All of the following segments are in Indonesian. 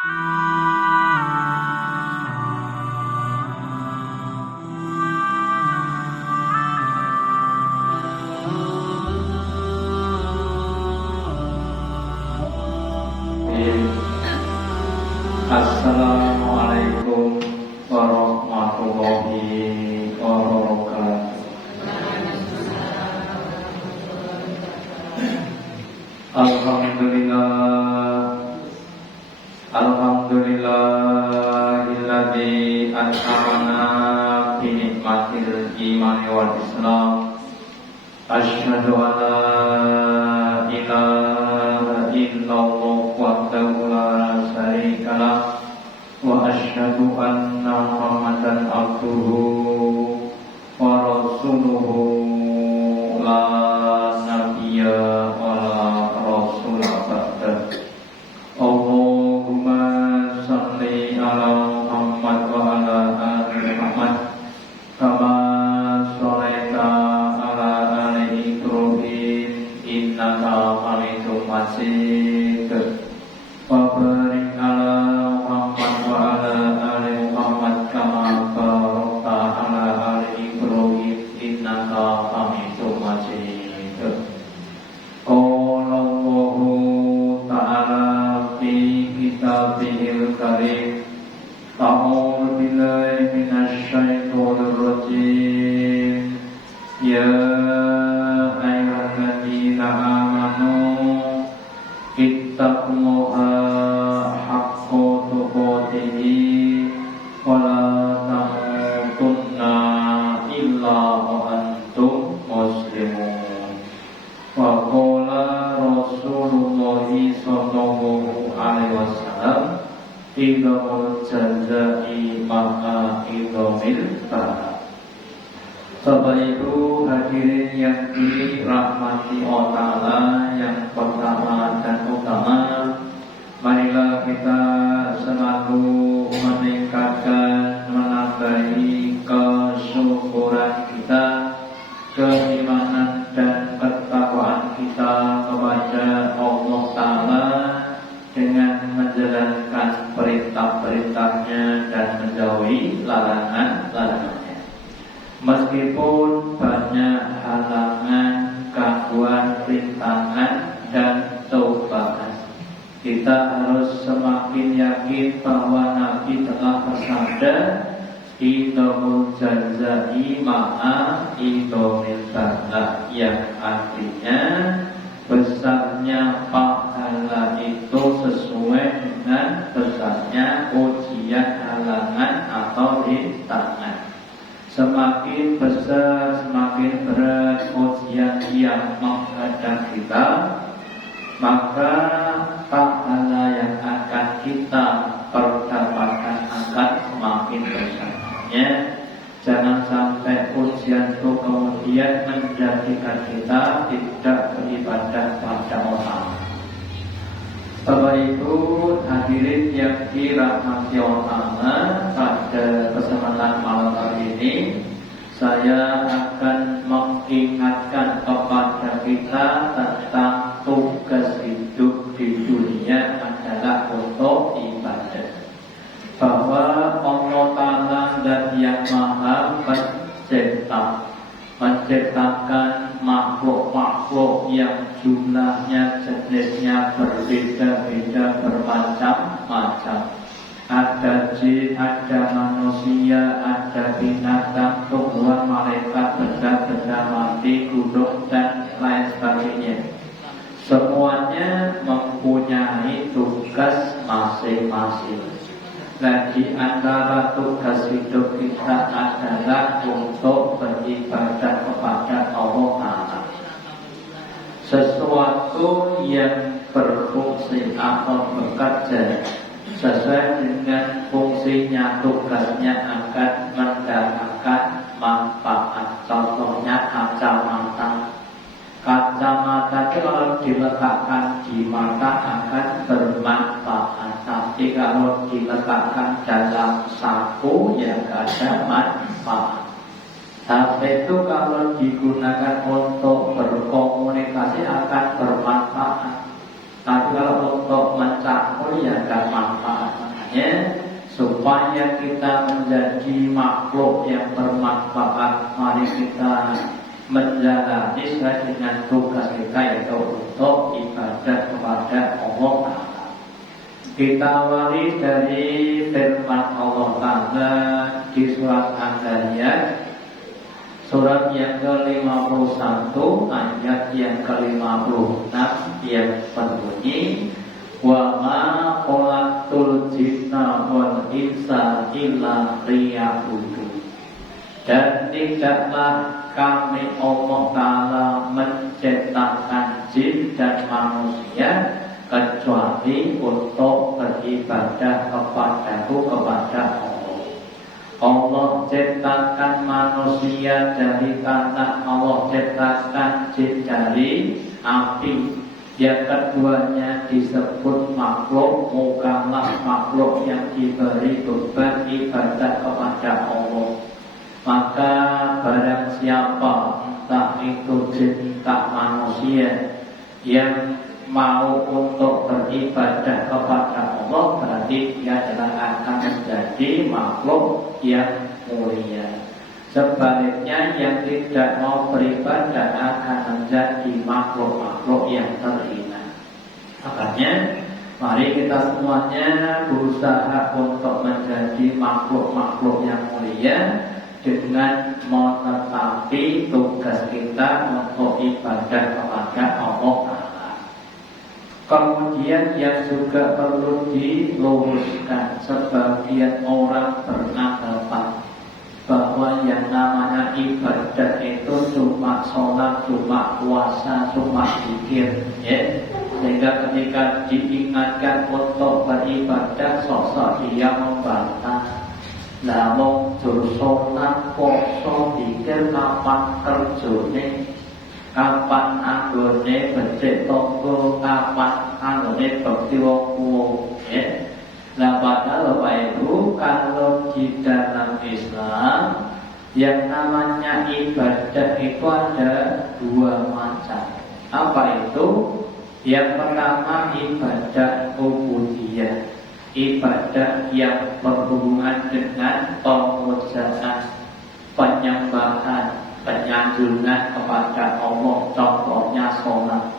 Assalamualaikum warahmatullahi wabarakatuh. Alhamdulillahilladzi an'amana bi nikmatil imani wal islam. Asyhadu an la ilaha illallah wahdahu la syarika lah wa asyhadu anna Muhammadan abduhu wa rasuluhu la nabiyya wa la rasula ba'da. Allahumma shalli ala Muhammad wa ala ali Muhammad kama shallaita ala ali Ibrahim innaka Hamidum Majid. Wa barik ala Muhammad wa ala ali Muhammad kama barakta ala ali Ibrahim innaka Hamidum Majid. Qala Allahu ta'ala fi kitabihil karim. A'udzu billahi minasy syaithanir rajim. Ya ayyuhalladzina amanu ittaqullaha haqqa tuqatih wa la tamutunna illa wa antum muslimun. Wa qala Rasulullah sallallahu alaihi wasallam idamul jazai ma'a idamil bala. Bapak Ibu hadirin yang dirahmati Allah yang pertama dan utama, marilah kita selalu meningkatkan, menambahi kesyukuran kita, keimanan dan ketakwaan kita kepada Allah Ta'ala dengan menjalankan perintah-perintahnya dan menjauhi larangan-larangannya. Meskipun banyak halangan, gangguan, rintangan, dan cobaan, kita harus semakin yakin bahwa Nabi telah bersabda, idamul jazai ma'a idamil bala, yang artinya besarnya pahala itu sesuai dengan besarnya ujian, halangan atau rintangan. Semakin besar, semakin berat ujian yang menghadang kita, maka pahala yang akan kita perdapatkan akan semakin besarnya. Jangan sampai ujian itu kemudian menjadikan kita tidak beribadah pada Allah. Bapak Ibu hadirin yang dirahmati Allah, pada kesempatan malam hari ini saya akan mengingatkan kepada kita tentang tugas hidup di dunia adalah untuk ibadah. Bahwa Allah Ta'ala dan Yang Maha menciptakan makhluk-makhluk yang jumlahnya, jenisnya berbeda-beda, bermacam-macam. Ada jin, ada manusia, ada binatang, tumbuhan, malaikat, benda-benda mati, gunung, dan lain sebagainya. Semuanya mempunyai tugas masing-masing. Nah, di antara tugas hidup kita adalah untuk beribadah kepada Allah Ta'ala. Sesuatu yang berfungsi atau bekerja sesuai dengan fungsinya, tugasnya akan mendapatkan manfaat. Contohnya kacamata. Kacamata itu kalau diletakkan di mata akan bermanfaat, tapi kalau diletakkan dalam saku ya tidak ada manfaat. HP itu kalau digunakan untuk berkomunikasi akan bermanfaat, tapi kalau untuk mencampur ya tidak manfaat. Makanya supaya kita menjadi makhluk yang bermanfaat, mari kita menjalani sesuai dengan tugas kita, yaitu untuk ibadah kepada Allah Ta'ala. Kita awali dari firman Allah Ta'ala di surat An-Dariyat, surat yang ke-51 ayat yang ke-56 yang berbunyi, wa ma khalaqtul jinna wal insa illa liya'budun. Dan tidaklah kami Allah Ta'ala menciptakan jin dan manusia kecuali untuk beribadah kepadaku, kepada Allah. Allah ciptakan manusia dari tanah, Allah ciptakan jin dari api. Yang keduanya disebut makhluk mukallaf, makhluk yang diberi beban ibadah kepada Allah. Maka barang siapa, entah itu jin entah manusia, yang mau untuk beribadah kepada Allah, berarti dia adalah akan menjadi makhluk yang mulia. Sebaliknya yang tidak mau beribadah akan menjadi makhluk-makhluk yang terhina. Makanya mari kita semuanya berusaha untuk menjadi makhluk-makhluk yang mulia dengan menetapi tugas kita untuk ibadah kepada Allah Ta'ala. Kemudian yang juga perlu diluruskan, sebagian orang beranggapan bahwa yang namanya ibadah itu cuma sholat, cuma puasa, cuma zikir, ya. Sehingga ketika diingatkan untuk beribadah, sosok dia membantah. Lah wong jur sholat, poso, zikir kapan kerjone, kapan anggone becik tonggo, kapan anggone bakti wong tuwa, ya. Nah padahal Bapak Ibu, kalau di dalam Islam yang namanya ibadah itu ada dua macam. Apa itu? Yang pertama ibadah ubudiyah, ibadah yang berhubungan dengan pemujaan, penyembahan, penyanjungan kepada Allah. Contohnya sholat.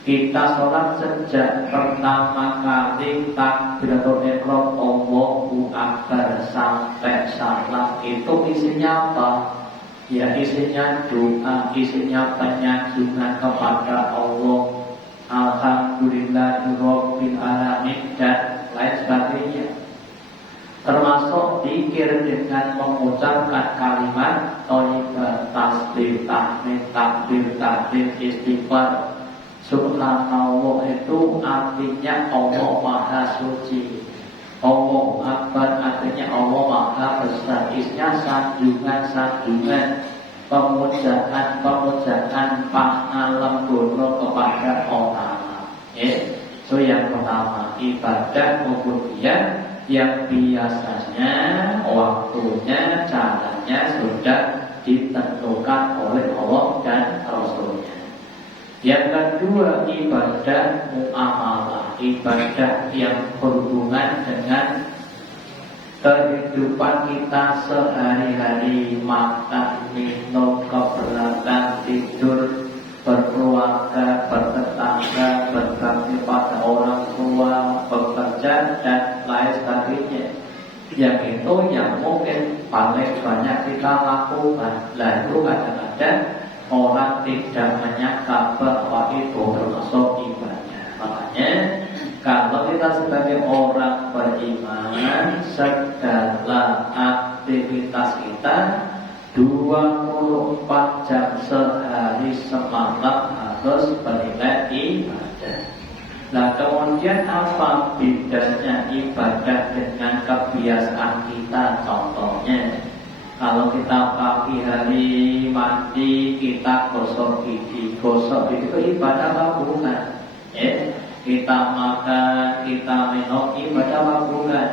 Kita sholat sejak pertama kali takbiratul ihram Allahu Akbar sampai salam, itu isinya apa? Ya isinya doa, isinya penyanjungan kepada Allah, alhamdulillahirabbil alamin dan lain sebagainya. Termasuk zikir dengan mengucapkan kalimat thayyibah, tasbih, tahmid, takbir, tahlil, istighfar. Subhanallah itu artinya Allah Maha Suci. Allah Akbar artinya Allah Maha Besar. Isinya sanjungan-sanjungan, pemujaan pangalembono kepada Allah. Itu yang pertama, ibadah ubudiyah yang biasanya waktunya, caranya sudah ditentukan oleh Allah dan Rasulnya. Yang kedua ibadah muamalah, ibadah yang berhubungan dengan kehidupan kita sehari-hari, makan, minum, keberatan, tidur, berkeluarga, bertetangga, berbakti pada orang tua, bekerja dan lain sebagainya. Yang itu yang mungkin paling banyak kita lakukan. Lalu kadang-kadang orang tidak menyangka bahwa itu termasuk ibadah. Makanya kalau kita sebagai orang beriman, segala aktivitas kita 24 jam sehari semalam harus bernilai ibadah. Nah kemudian apa bedanya ibadah dengan kebiasaan kita? Contohnya, kalau kita pagi hari mandi, kita gosok gigi. Gosok gigi itu ibadah apa bukan? Kita makan, kita minum, ibadah apa bukan?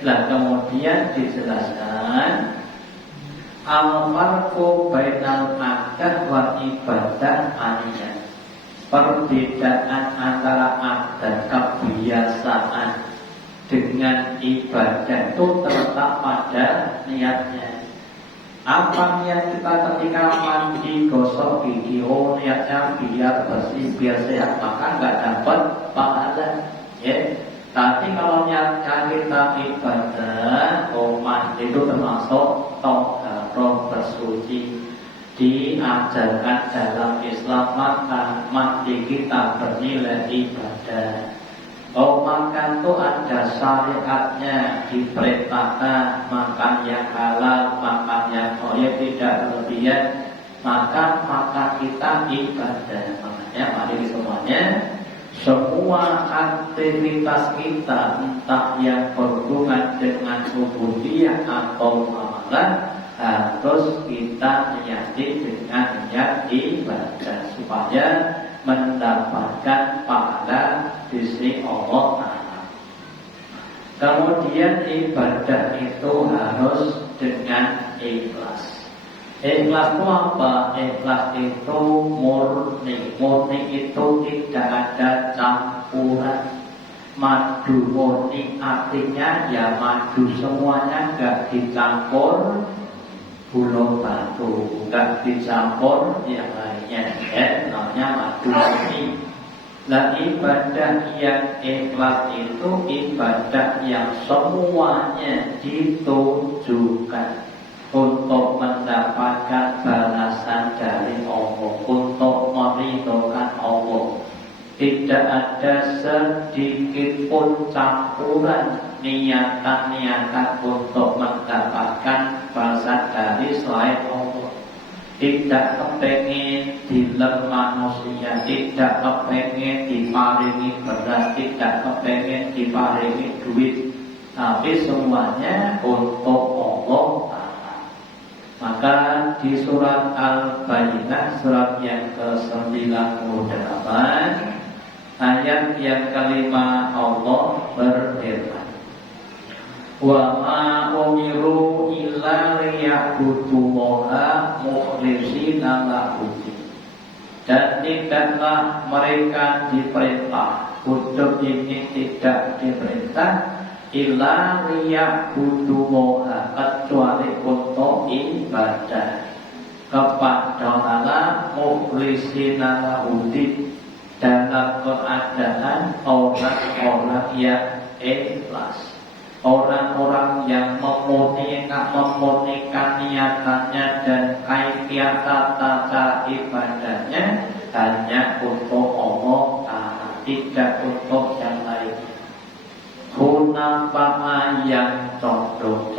Nah kemudian dijelaskan al-farqu bainal adah wa ibadah aniyah. Perbedaan antara adat, kebiasaan, dengan ibadah itu terletak pada niatnya. Apa niat kita ketika mandi gosok gigi? Oh, niatnya biar bersih, biar sehat, maka nggak dapat pahala. Ya. Tapi kalau niatnya kita ibadah, oh mandi itu termasuk toharoh bersuci, diajarkan dalam Islam, maka mandi kita bernilai ibadah. Oh, makan itu ada syariatnya, diperintahkan makan yang halal, makan yang toyib, tidak berlebihan, maka kita ibadah. Makanya mari semuanya, semua aktivitas kita, entah yang berhubungan dengan ubudiyah atau amalan, harus kita niyati dengan niat ibadah supaya mendapatkan pahala di sisi Allah Ta'ala. Kemudian ibadah itu harus dengan ikhlas. Ikhlas itu apa? Ikhlas itu murni. Murni itu tidak ada campuran. Madu murni artinya ya madu semuanya, enggak dicampur gula batu, enggak dicampur yang lainnya, ya, namanya madu murni. Nah, ibadah yang ikhlas itu ibadah yang semuanya ditujukan untuk mendapatkan balasan dari Allah, untuk meridhokan Allah. Tidak ada sedikit pun campuran niatan-niatan untuk mendapatkan balasan dari selain Allah. Tidak kepengen dilem manusia, tidak kepengen diparingi beras, tidak kepengen diparingi duit, tapi semuanya untuk Allah Ta'ala. Maka di surat Al-Bayyinah, surat yang ke-98, ayat yang kelima, Allah berfirman, wa ma umiru illa liya'budullaha mukhlishina lahu-d-din. Dan tidaklah mereka diperintah, hidup ini tidak diperintah illa liya'budullaha, kecuali untuk ibadah kepada Allah mukhlishina lahu-d-din, dalam keadaan orang-orang yang ikhlas, orang-orang yang memurnikan niatannya dan kaifiat tata ibadahnya hanya untuk Allah Ta'ala, tidak untuk yang lain. Hunafaa yang condong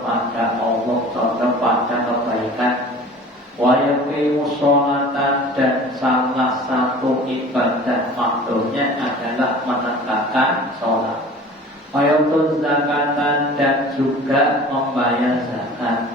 pada Allah, condong pada kebaikan. Wa yaqimus sholata, dan salah satu ibadah makhluknya adalah menegakkan sholat. Wa yutuz zakatan, dan juga membayar zakat.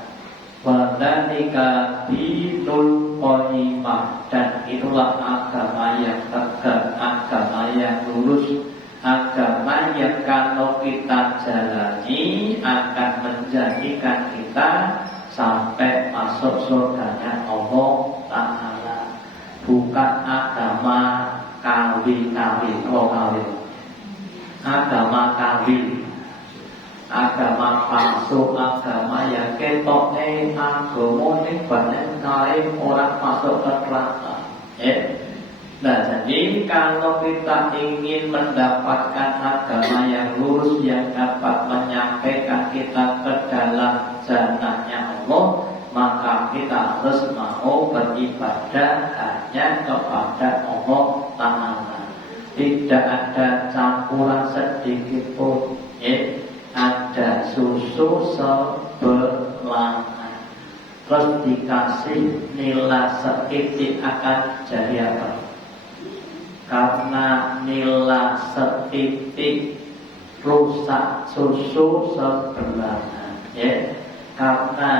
Wa dzalika dinul qayyimah, dan itulah agama yang tegak, agama yang lurus, agama yang kalau kita jalani akan menjadikan kita sampai masuk surganya Allah Ta'ala. Bukan agama kawin-kawin, agama kawin, agama palsu, agama yang ketoknya agama ini banyak sekali orang masuk ke neraka. Nah, jadi kalau kita ingin mendapatkan agama yang lurus, yang dapat menyampaikan kita ke dalam jannahnya Allah, maka kita harus mau beribadah hanya kepada Allah Ta'ala. Tidak ada campuran sedikit pun. Ada susu sebelangan, terus dikasih nila setitik, akan jadi apa? Karena nila setitik rusak susu sebelangan, karena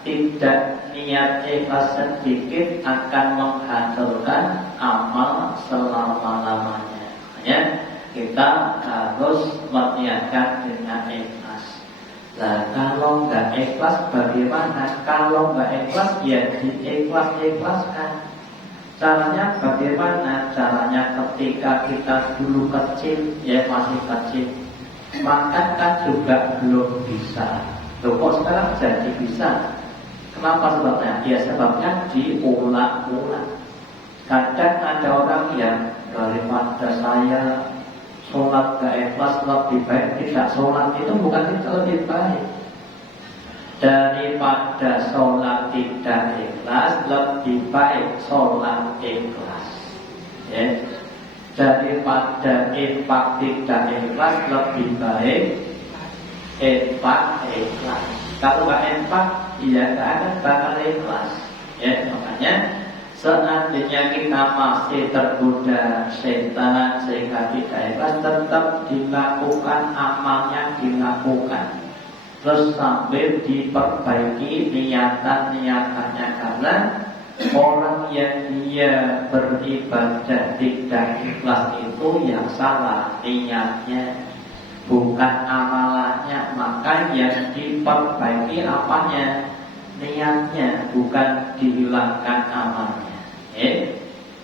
tidak niat ikhlas sedikit akan menghancurkan amal selama-lamanya. Kita harus meniatkan dengan ikhlas. Nah, kalau nggak ikhlas bagaimana? Kalau nggak ikhlas ya diikhlas-ikhlaskan. Caranya bagaimana? Caranya ketika kita dulu kecil, masih kecil, makan kan juga belum bisa. Loh kok sekarang jadi bisa? Kenapa sebabnya? Ya sebabnya diulang-ulang. Kadang ada orang yang daripada saya sholat gak ikhlas lebih baik tidak sholat. Itu bukan itu lebih baik. Daripada sholat tidak ikhlas lebih baik sholat ikhlas. Ya. Daripada infak tidak ikhlas lebih baik infak ikhlas. Kalau gak infak, ya gak akan bakal ikhlas. Ya, makanya seandainya kita masih tergoda setan sehingga tidak ikhlas, tetap dilakukan amal yang dilakukan. Terus sambil diperbaiki niatan-niatannya, karena orang yang dia beribadah tidak ikhlas itu yang salah niatnya, bukan amalannya. Maka yang diperbaiki apanya? Niatnya, bukan dihilangkan amalnya.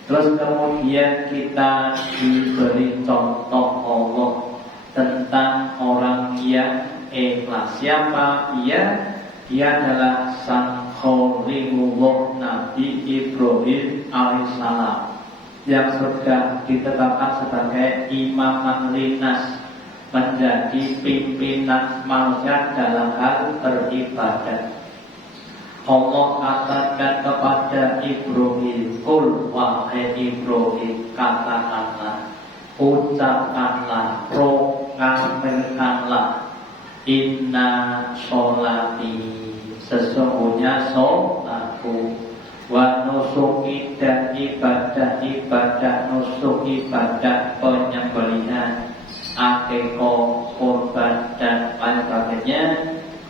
Terus kemudian kita diberi contoh Allah tentang orang yang ikhlas. Siapa dia? Dia adalah sang Khalilullah Nabi Ibrahim alaihissalam, yang sudah ditetapkan sebagai imaman linnas, menjadi pimpinan manusia dalam hal beribadah. Allah katakan kepada Ibrahim, Qul wahai Ibrahim, katakanlah, ucapkanlah, proklamirkanlah, inna sholati, sesungguhnya sholatku, wa nusuki, dan ibadah nusuk, ibadah penyembelihan, akikah, kurban dan lain sebagainya,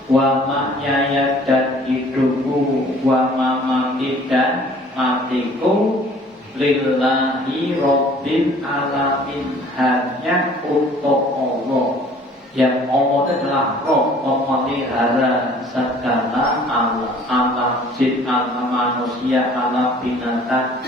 wa mahyaya, dan hidupku, wa mamati, dan matiku, lillahi rabbil alamin, hanya untuk Allah. Yang Allah adalah Rob, memelihara segala alam jin, alam manusia, alam binatang,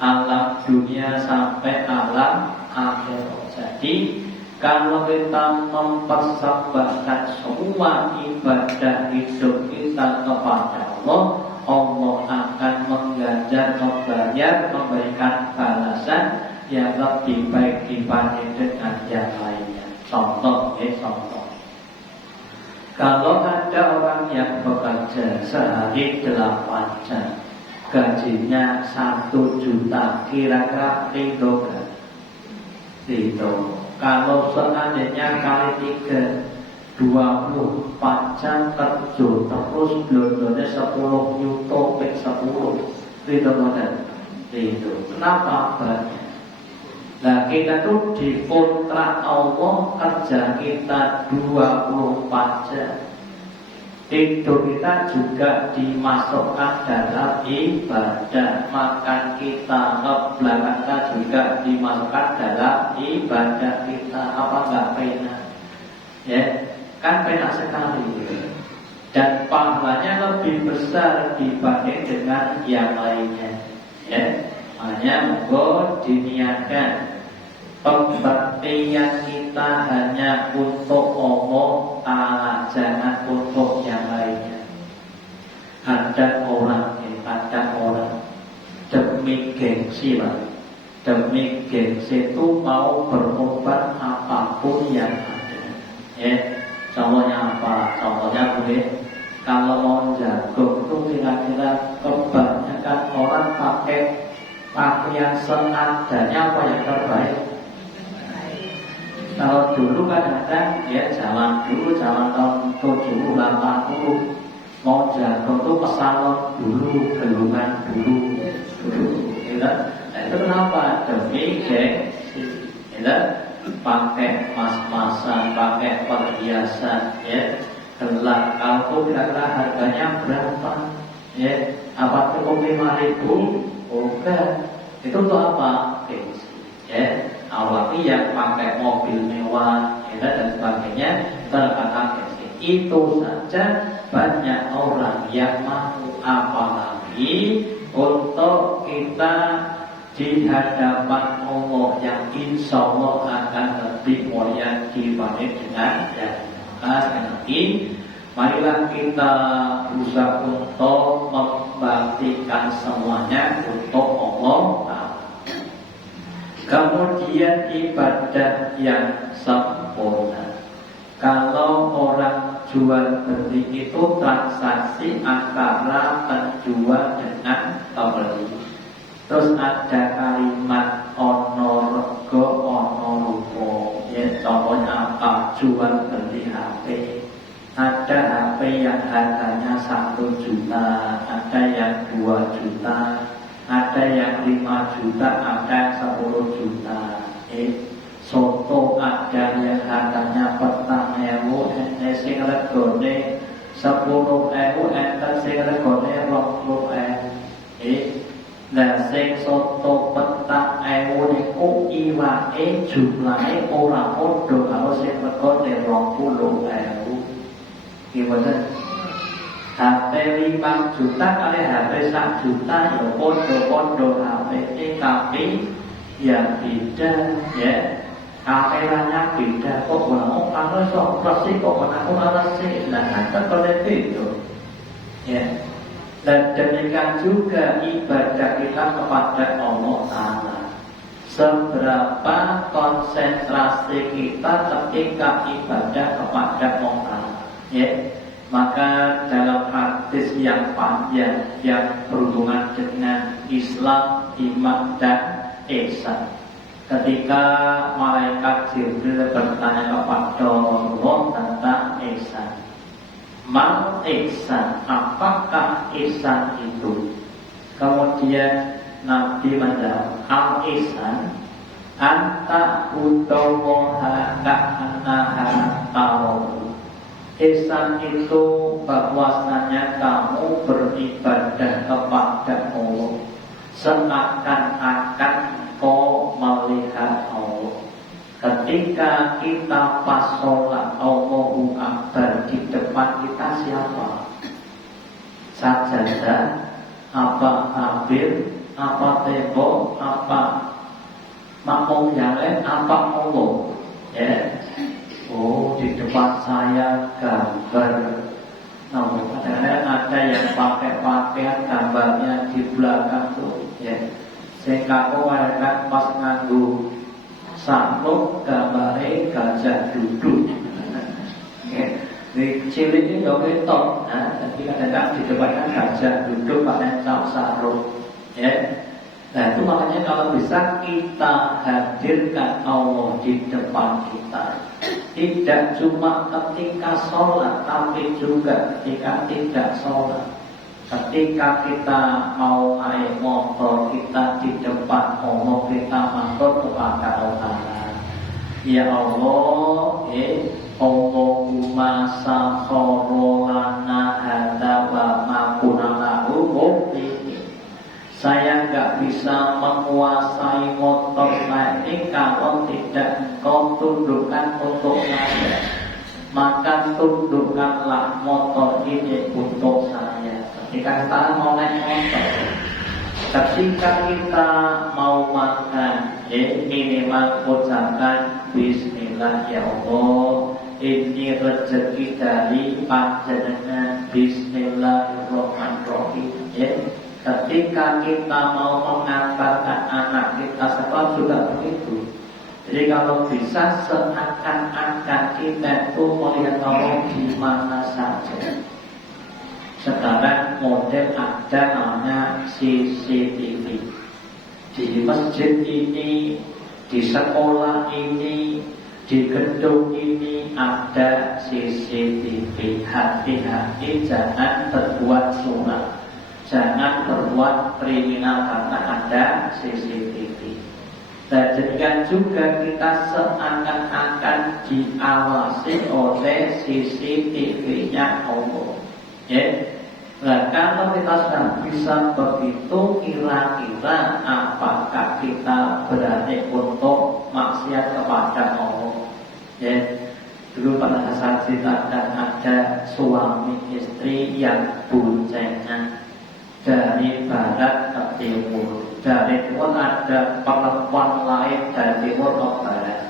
alam dunia sampai alam akhirat. Jadi kalau kita mempersembahkan semua ibadah hidup kita kepada Allah, Allah akan mengganjar, membayar, memberikan balasan yang lebih baik dibanding dengan yang lainnya. Contoh. Kalau ada orang yang bekerja sehari 8 jam, gajinya 1 juta, kira-kira rindu kan? Rindu. Kalau seandainya kali 3, 24 jam kerja terus, belanja 10 juta, 10, rindu kan? Rindu. Kenapa banyak? Nah, kita tuh di kontrak Allah, kerja kita 24 jam. Tidur kita juga dimasukkan dalam ibadah. Makan kita, ngebelakang kita juga dimasukkan dalam ibadah kita. Apa enggak penak? Ya, kan penak sekali. Dan pahalanya lebih besar dibanding dengan yang lainnya. Ya, hanya monggo diniatkan pembaktian kita hanya untuk Allah Ta'ala, jangan untuk yang lainnya. Ada orang demi gengsi, demi gengsi itu mau berkorban apapun yang ada. Ya, contohnya apa? Contohnya boleh, kalau mau jagung itu kira-kira kebanyakan orang pakai pakaian seadanya, apa yang terbaik? Kalau dulu kadang-kadang ya zaman tahun 70, 80, mau jagung tuh pesalon dulu, gelungan dulu, ya. Nah, itu kenapa? Demi gengsi, ya. Pakai mas-masan, pakai perhiasan, ya. Gelang kalung kira-kira harganya berapa? Ya, apa cukup 5.000? Bukan. Itu untuk apa? Gengsi, ya. Awalnya yang pakai mobil mewah, ya, dan sebagainya, terkata gengsi. Itu saja banyak orang yang mau, apalagi untuk kita di hadapan Allah yang insya Allah akan lebih mulia dibanding dengan yang sekali lagi, marilah kita berusaha untuk membaktikan semuanya untuk Allah. Kemudian ibadah yang sempurna. Kalau orang jual beli itu transaksi antara penjual dengan pembeli. Terus ada kalimat ono rego ono rupo. Ya, contohnya apa? Jual beli HP. Ada HP yang harganya 1 juta, ada yang 2 juta, ada yang 5 juta, ada yang 10 juta. Soto ada yang harganya 4.000, ente sing regane 10.000, ente sing regane 20.000. Lah sing soto 4.000 niku iwake jumlahe ora padha karo sing regane 20.000. Gimana? HP 5 juta kali HP 1 juta ya podo-podo HP tapi ya beda ya. Kameranya beda kok mau kalau sok persis kok aku resik. Nah, kan seperti itu. Ya. Dan demikian juga ibadah kita kepada Allah Ta'ala. Seberapa konsentrasi kita ketika ibadah kepada Allah Ta'ala. Ya, maka dalam hadis yang panjang yang berhubungan dengan Islam, iman dan ihsan, ketika malaikat Jibril bertanya kepada Allah tentang ihsan, mal ihsan, apakah ihsan itu? Kemudian Nabi menjawab, al ihsan anta udawaha ka'annaha ta'ala. Ihsan itu bahwasanya kamu beribadah kepada Allah seakan-akan kau melihat Allah. Ketika kita pas sholat Allahu Akbar, di depan kita siapa? Sajadah, apa tabir, apa tembok, apa makmum yang lain, apa Allah? Ya. Oh, di depan saya gambar. Nah, kadang-kadang ada yang pakai pakaian gambarnya di belakang tuh, ya. Sehingga aku mereka pas nganggu sarung gambarnya gajah duduk. Ya. Di cilik ini juga ketok. Nah, jadi kadang-kadang di depan kan gajah duduk pakai sarung. Ya. Nah, itu makanya kalau bisa kita hadirkan Allah di depan kita. Tidak cuma ketika sholat, tapi juga ketika tidak sholat. Ketika kita mau naik motor, kita di depan Allah, kita matur kepada Allah. Ya Allah, Allahumma sakhkhara lana hadza wa ma kunna lahu muqrinin. Saya enggak bisa menguasai motor saya ini kalau tidak engkau tundukkan untuk saya. Maka tundukkanlah motor ini untuk saya. Ketika kita mau naik motor, ketika kita mau makan, minimal ucapkan Bismillah ya Allah. Ini rezeki dari panjenengan. Bismillahirrahmanirrahim. Ketika kita mau mengantarkan anak kita sekolah juga begitu. Jadi kalau bisa seakan-akan kita itu melihat Allah di mana saja. Sekarang model ada namanya CCTV. Di masjid ini, di sekolah ini, di gedung ini ada CCTV. Hati-hati jangan berbuat sunnah. Jangan berbuat kriminal karena ada CCTV. Dan jadikan juga kita seakan-akan diawasi oleh CCTV-nya Allah. Ya. Nah, kalau kita sudah bisa begitu, kira-kira apakah kita berani untuk maksiat kepada Allah? Ya. Dulu pada saat kita ada suami istri yang boncengan dari barat ke timur. dari timur ada perempuan lain dari timur ke barat.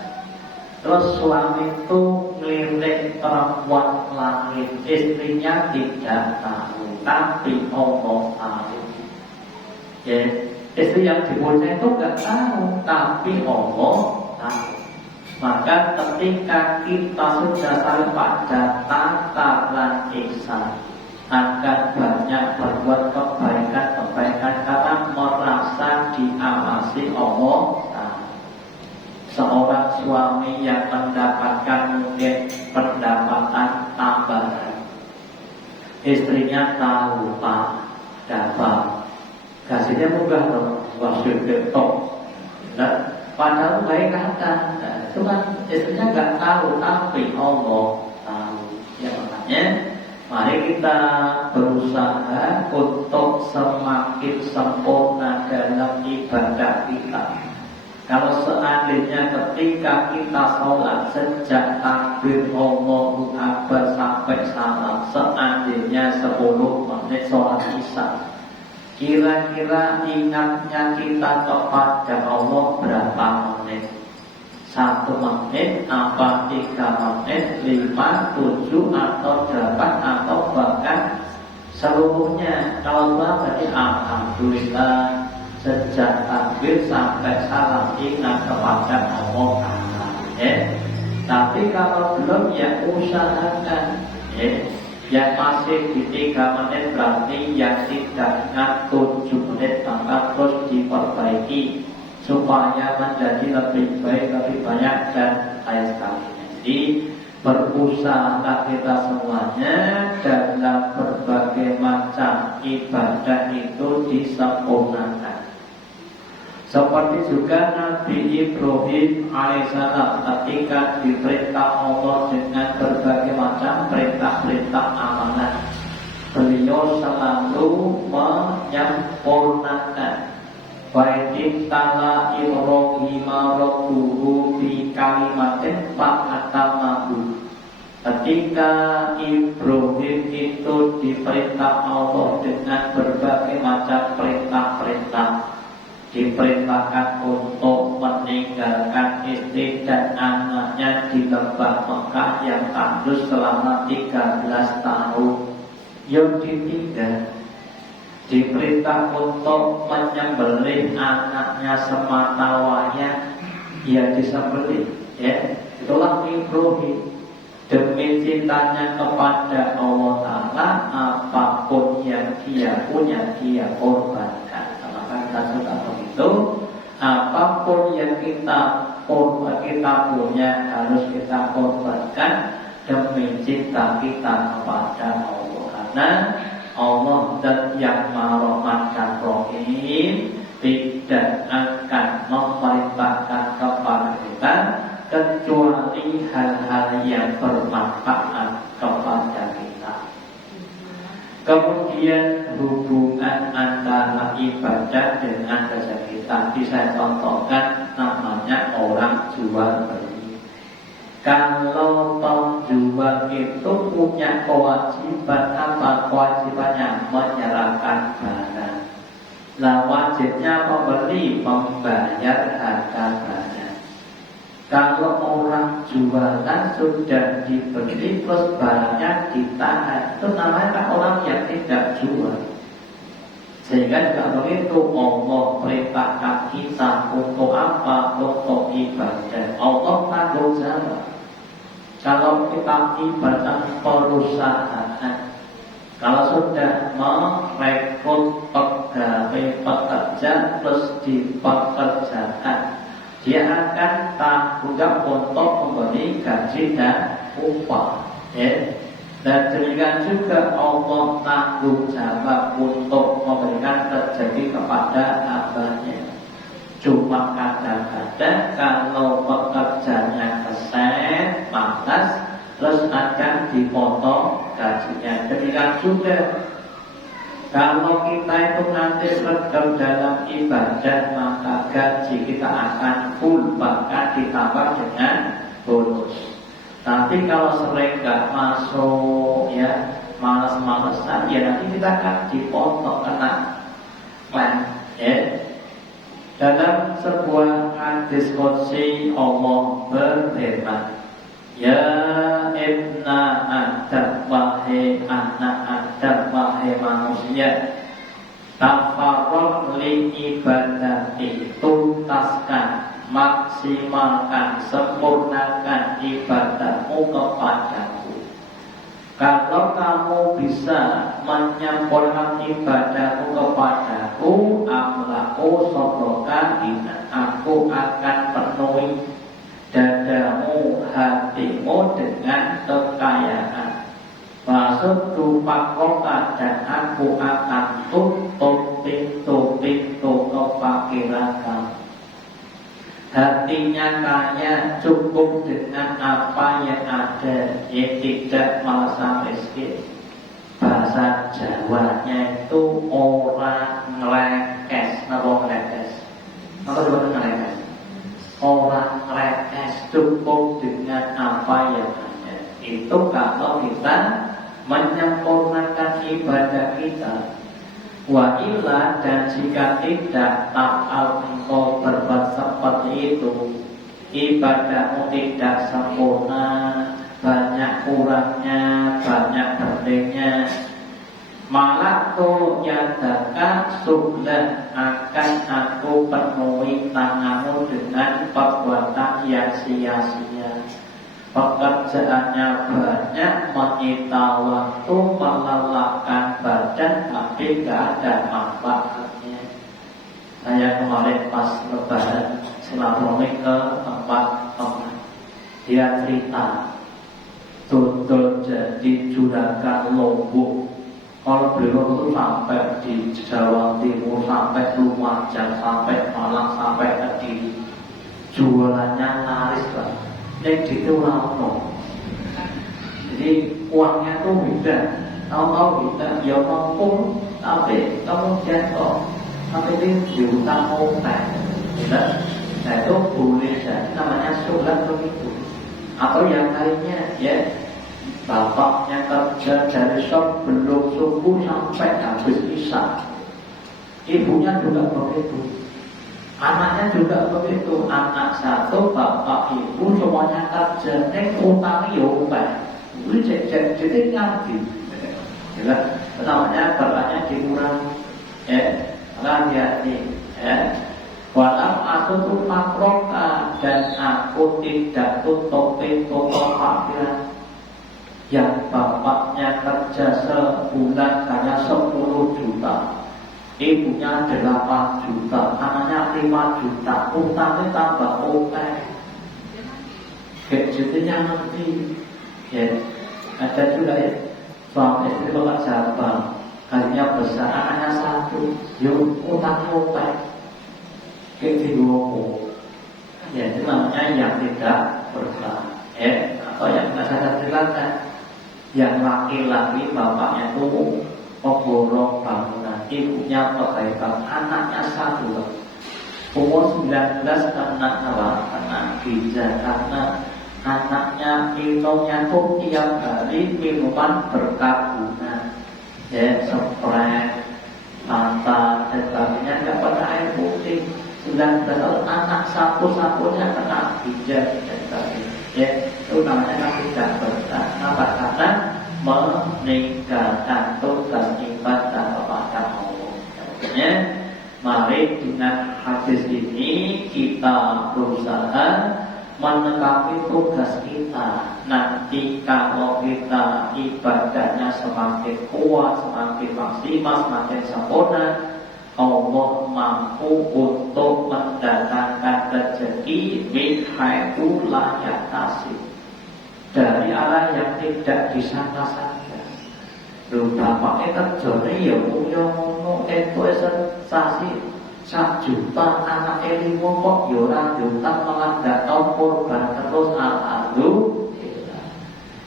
Terus suami itu ngelirik perempuan lain, istrinya tidak tahu, tapi Allah tahu. Ya, istri yang dipuja itu nggak tahu, tapi Allah tahu. Maka ketika kita sudah sampai pada tataran ihsan, akan banyak berbuat kebaikan karena merasa diawasi Allah. Seorang suami yang mendapatkan mungkin pendapatan tambahan, istrinya tahu Pak dapat gajinya munggah loh, wasyuk ketok. Padahal baik kata, cuma istrinya nggak tahu, tapi Allah tahu. Ya makanya mari kita berusaha untuk semakin sempurna dalam ibadah kita. Kalau seandainya ketika kita sholat sejak takbir Allahu Akbar sampai salam, seandainya 10 menit sholat isya, kira-kira ingatnya kita kepada Allah berapa menit? 1 menit, apa 3 menit, 5, 7, atau 8, atau bahkan seluruhnya? Kalau berarti alhamdulillah sejak takbir sampai salam ingat kepada Allah. Tapi kalau belum ya usahakan. Yang masih di 3 menit berarti yang tidak ingat 7 menit, maka terus diperbaiki supaya menjadi lebih baik, lebih banyak dan lain sebagainya. Jadi berusaha kita semuanya dalam berbagai macam ibadah itu disempurnakan. Seperti juga Nabi Ibrahim alaihissalam ketika diperintah Allah dengan berbagai macam perintah-perintah amanah, beliau selalu menyempurnakan. Wa'idtala Ibrahim rabbuhu bi kalimatin fa'atamahu. Ketika Ibrahim itu diperintah Allah dengan berbagai macam perintah-perintah, diperintahkan untuk meninggalkan istri dan anaknya di lembah Mekah yang tandus selama 13 tahun. Yang ditinggal, diperintah untuk menyembelih anaknya semata wayang, ia disembelih. Itulah Ibrahim, demi cintanya kepada Allah Ta'ala, apapun yang dia punya dia korbankan. Maka kita sudah begitu, apapun yang kita punya harus kita korbankan demi cinta kita kepada Allah. Karena Allah dan yang Maha dan Rahim tidak akan memerintahkan kepada kita kecuali hal-hal yang bermanfaat kepada kita. Kemudian hubungan antara ibadah dengan rezeki. Tadi saya contohkan namanya orang jual beli. Kalau penjual itu punya kewajiban apa? Kewajibannya menyerahkan barang. Nah, wajibnya pembeli membayar harga barang. Kalau orang jualan sudah dibeli terus barangnya ditahan, itu namanya orang yang tidak jual. Sehingga juga begitu Allah perintahkan kita untuk apa? Untuk ibadah. Allah tanggung jawab. Kalau kita ibadah perusahaan, kalau sudah merekrut pegawai pekerja terus dipekerjakan, dia akan tanggung jawab untuk memberi gaji dan upah. Dan demikian juga Allah tanggung jawab untuk memberikan rezeki kepada hambanya. Cuma kadang-kadang kalau pekerjanya keset, malas, terus akan dipotong gajinya. Demikian juga kalau kita itu nanti sedang dalam ibadah, maka gaji kita akan full, bahkan ditambah dengan bonus. Tapi kalau sering nggak masuk, ya malas-malesan, ya nanti kita akan dipotong kena plan. Dalam sebuah hadis qudsi Allah berfirman, Ya ibna Adam, wahai anak Adam, wahai manusia, tafarraq li ibadati, tuntaskan, maksimalkan, sempurnakan ibadahmu kepadaku. Kalau kamu bisa menyempurnakan ibadahmu kepadaku, amlaku sodoka bina, aku akan penuhi dadamu, hatimu dengan kekayaan. Maksud tupak kota, dan aku akan tutup pintu-pintu kefakiran kamu. Hatinya kaya, cukup dengan apa yang ada, ya tidak merasa miskin. Bahasa Jawanya itu orang ngelekes. Apa ngelekes? Apa sebetulnya ngelekes? Orang ngelekes, cukup dengan apa yang ada. Itu kalau kita menyempurnakan ibadah kita. Wa illa, dan jika tidak ta'al engkau berbuat seperti itu, ibadahmu tidak sempurna, banyak kurangnya, banyak berlengnya, malah tu yadaka sudah akan aku penuhi tanganmu dengan perbuatan yang sia-sia. Pekerjaannya banyak, menyita waktu, melelahkan badan, tapi tidak ada manfaatnya. Saya kemarin pas lebaran silaturahmi ke tempat teman, dia cerita tutul jadi juragan Lombok. Kalau beliau itu sampai di Jawa Timur, sampai Lumajang, sampai Malang, sampai Kediri, jualannya laris banget. Yang itu lama. Jadi uangnya tuh beda. Tahu-tahu kita ya mampu, tapi kemudian kok tapi ini diutang utang. Nah itu boleh jadi namanya sholat begitu. Atau yang lainnya ya, bapaknya kerja dari sebelum subuh sampai habis isya. Ibunya juga begitu. Anaknya juga begitu, anak satu, bapak, ibu semuanya kerja, utangnya ya utang. Jadi ngerti. Namanya bapaknya dikurangi. Hati-hati. Walau aku tuh makroka, dan aku tidak tutup pintu kefakiran. Yang bapaknya kerja sebulan hanya 10 juta. Ibunya 8 juta, anaknya 5 juta, utangnya tambah utang. Kayak jadinya nanti, ya ada juga ya suami istri bekerja bank, gajinya besar, anaknya 1, yuk utangnya utang. Kayak digowo, ya itu namanya yang tidak bersalah. Atau yang saya silakan, yang laki-laki bapaknya itu pemborong bangunan, ibunya pegawai, anaknya 1, umur 19 kena ginjal, karena anaknya minumnya tuh tiap hari minuman berkarbonan, sprite, Fanta dan sebagainya, nggak pernah air putih. 19 tahun anak satu-satunya kena ginjal dan sebagainya. Itu namanya tidak berkah. Kenapa? Karena meninggalkan tugas ibadah kepada Allah. Makanya mari dengan hadis ini kita berusaha menekapi tugas kita. Nanti kalau kita ibadahnya semakin kuat, semakin maksimal, semakin sempurna, Allah mampu untuk mendatangkan rezeki min haitsu la yahtasib, dari arah yang tidak disangka-sangka. Lho bapaknya kerjane ya punya ngono, sasi 1 juta, anak 5 kok ya ora juta, malah ndak tau korban terus. Alhamdulillah.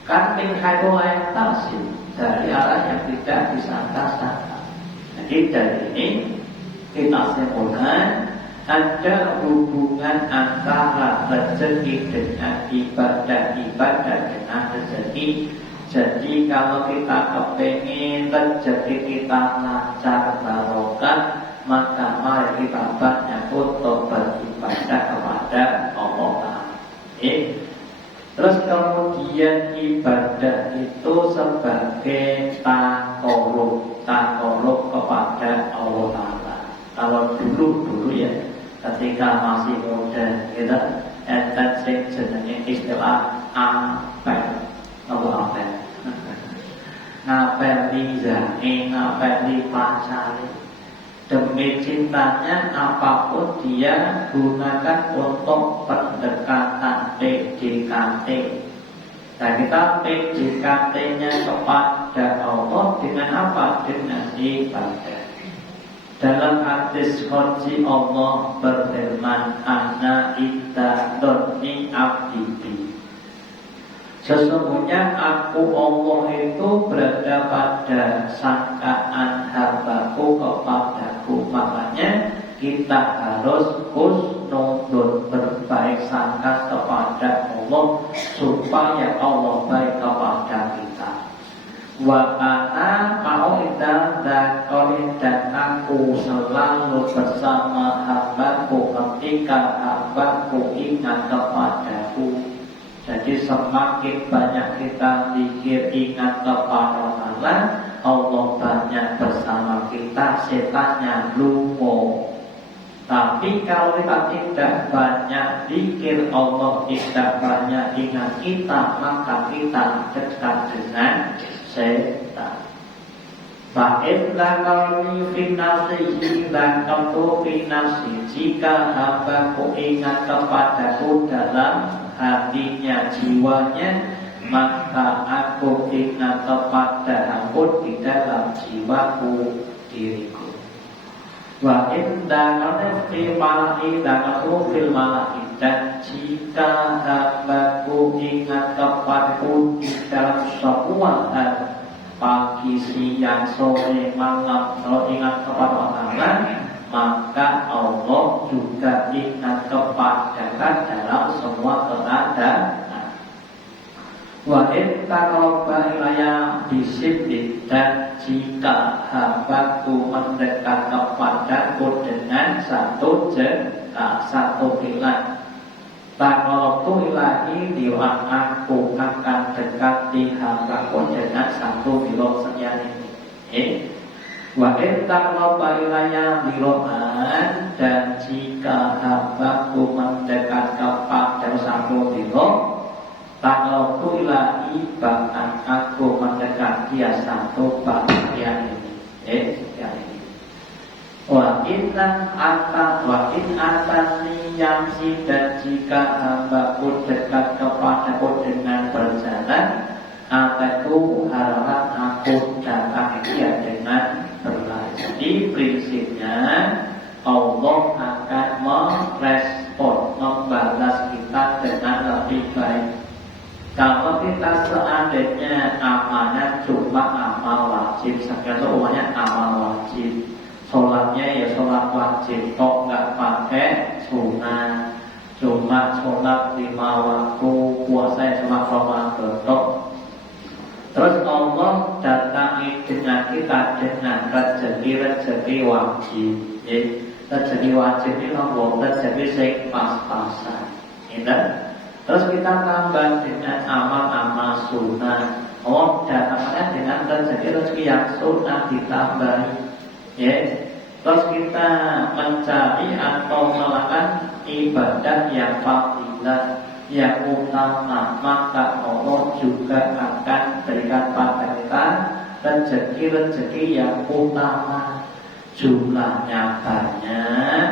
Kan min haitsu la yahtasib, dari arah yang tidak disangka-sangka. Jadi dari ini kita simpulkan ada hubungan antara rezeki dengan ibadah dengan rezeki. Jadi kalau kita kepengen rezeki kita lancar barokah, maka mari kita banyak untuk beribadah kepada Allah Ta'ala. Terus kemudian ibadah itu sebagai takarrub kepada Allah Ta'ala. Kalau dulu ya, ketika masih muda kita enten sing jenenge istilah apel. Apa apel? Ngapeli zane, ngapeli pacare. Demi cintanya apapun dia gunakan untuk pendekatan PDKT. Dan kita PDKT-nya kepada Allah dengan apa? Dengan ibadah. Dalam hadis qudsi Allah berfirman, Ana iddadoni abdi. Sesungguhnya aku Allah itu berada pada sangkaan hambaku kepadaku. Makanya kita harus husnudon, berbaik sangka kepada Allah supaya Allah baik kepada kita. Wa ana ma'udah dan aku selalu bersama hambaku ketika hambaku ingat kepadaku. Jadi semakin banyak kita zikir ingat kepada Allah, Allah banyak bersama kita, setannya lupa. Tapi kalau kita tidak banyak zikir, Allah tidak banyak ingat kita, maka kita dekat dengan setan. Fa'idlah kalmi finasihi dan tentu finasi. Jika hambaku ingat kepadaku dalam hatinya, jiwanya, maka aku ingat kepada aku di dalam jiwaku, diriku. Wa inda kanfi malahi dan aku fil malahi. Dan jika hambaku ingat kepadaku di dalam semua hal, pagi, siang, sore, malam, kalau ingat kepada Allah, maka Allah juga ingat kepada dalam semua keadaan. Wa in taqarraba ilayya bisibri, dan jika hambaku mendekat kepadaku dengan satu bilang, taqarrabtu ilahi diwan aku akan dekati hambaku dengan satu bilang sekian ini. Wa in taqarraba ilayya birohan, dan jika hambaku mendekat kepada satu bilang, taqarrabtu ilahi bahkan aku mendekat dia satu bagian ini. Sekian ini. Wa in atani yamsi, dan jika hambaku dekat kepadaku dengan berjalan, aku harap aku datang dia dengan berlari. Jadi prinsipnya Allah akan merespon, membalas kita dengan lebih baik. Kalau kita seandainya amalnya cuma amal wajib, sekian itu umumnya amal wajib. Sholatnya ya sholat wajib, kok nggak pakai sunnah, cuma sholat 5 waktu, puasa cuma Ramadan tok. Terus Allah datangi dengan kita dengan rezeki wajib. Rezeki wajib ini Allah rezeki sing pas-pasan. Terus kita tambah dengan amal-amal sunnah. Allah datangnya dengan rezeki yang sunnah ditambahi. Terus kita mencari atau melakukan ibadah yang fadilah, yang utama, maka Allah juga akan berikan pada kita rezeki-rezeki yang utama. Jumlahnya banyak,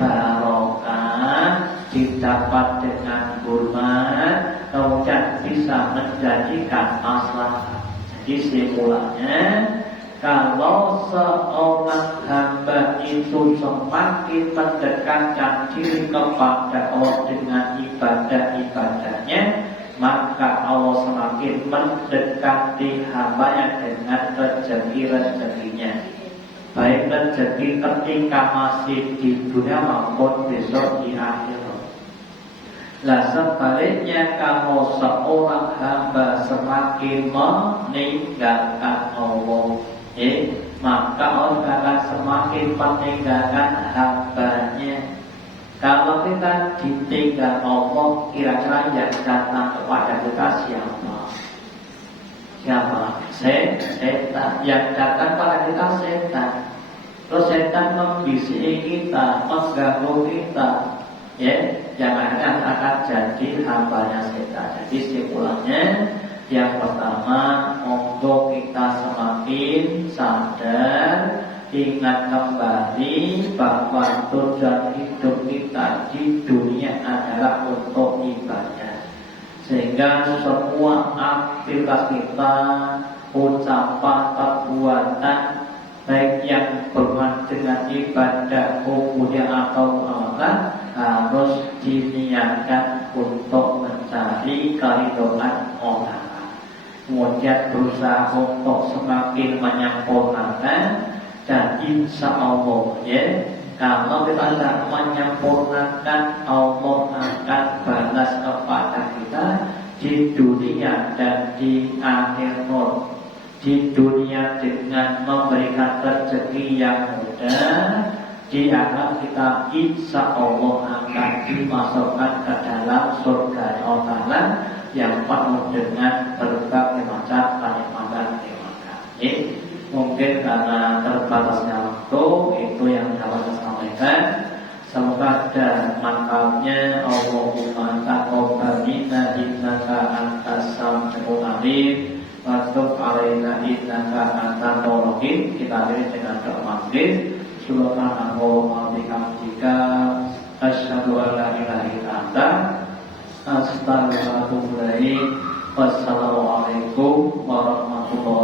barokah, didapat dengan hormat, kemudian bisa menjadikan maslahat. Jadi simpulannya, kalau seorang hamba itu semakin mendekatkan diri kepada Allah dengan ibadah-ibadahnya, maka Allah semakin mendekati hambanya dengan rezeki-rezekinya. Baik rezeki ketika masih di dunia maupun besok di akhirat. Lah sebaliknya, kalau seorang hamba semakin meninggalkan Allah, maka Allah akan semakin meninggalkan hambanya. Kalau kita ditinggal Allah, kira-kira yang datang kepada kita siapa? Siapa? Setan. Yang datang pada kita setan. Terus setan membisiki kita, mengganggu kita, ya, jangan akan jadi hambanya setan. Jadi simpulannya, yang pertama, untuk kita semakin sadar, ingat kembali bahwa tujuan hidup kita di dunia adalah untuk ibadah. Sehingga semua aktivitas kita, ucapan, perbuatan, baik yang berhubungan dengan ibadah, ubudiyah atau amalan, harus diniatkan untuk mencari keridhaan Allah. Kemudian berusaha untuk semakin menyempurnakan. Dan insya Allah, ya, kalau kita tidak menyempurnakan, Allah akan balas kepada kita di dunia dan di akhirat. Di dunia dengan memberikan rezeki yang mudah, di akhirat kita insya Allah akan dimasukkan ke dalam surga Allah yang penuh dengan berbagai macam kenikmatan. Mungkin karena terbatasnya waktu, itu yang dapat saya sampaikan. Semoga ada manfaatnya. Allahumma taqabbal minna innaka antas samiul alim wa tub 'alaina innaka antat tawwabur rahim. Kita akhiri dengan doa maghrib. Subhanallah wa bihamdika asyhadu an la ilaha illa anta astaghfiruka wa atubu ilaik. Wassalamualaikum warahmatullahi